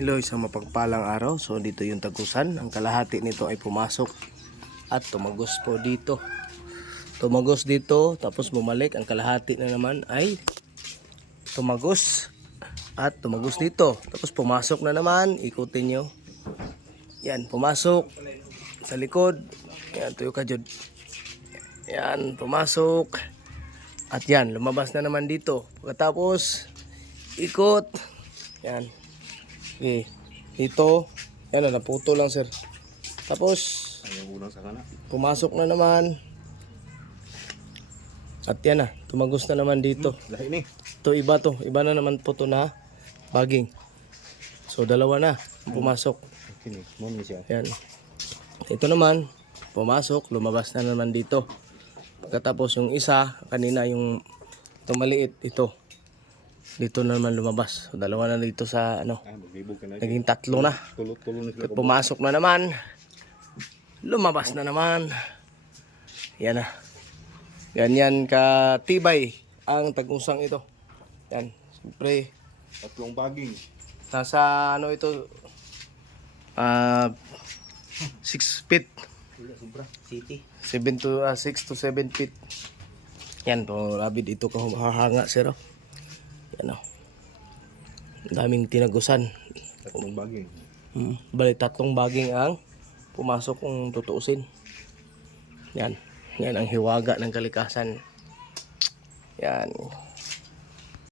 Hello, isang mapagpalang araw. So dito yung tagusan. Ang kalahati nito ay pumasok at tumagos po dito. Tumagos dito tapos bumalik. Ang kalahati na naman ay tumagos at tumagos dito. Tapos pumasok na naman. Ikutin nyo. Yan, pumasok sa likod. Yan, tuyo ka Jud. Yan, pumasok. At yan, lumabas na naman dito. Pagkatapos, ikot. Yan. Okay. Ito. Yan na, naputo lang sir. Tapos, pumasok na naman. At yan na, tumagos na naman dito. Ito iba to. Iba na naman po to na baging. So, dalawa na pumasok. Yan. Ito naman, pumasok. Lumabas na naman dito. Pagkatapos yung isa, kanina yung ito maliit, ito. Dito na naman lumabas. So, dalawa na dito sa ano. Naging tatlo na. Pumasok na naman. Lumabas na naman. Yan na. Ganyan katibay ang tagusang ito. Yan. Siyempre. Tatlong baging. Nasa ano ito. 6 feet. 6 to 7 feet. Yan po. Rabid ito kahanga sir. Yan o. Daming tinagusan. Tatlong baging. Balik tatlong baging ang pumasok kung tutuusin. Yan. Yan ang hiwaga ng kalikasan. Yan.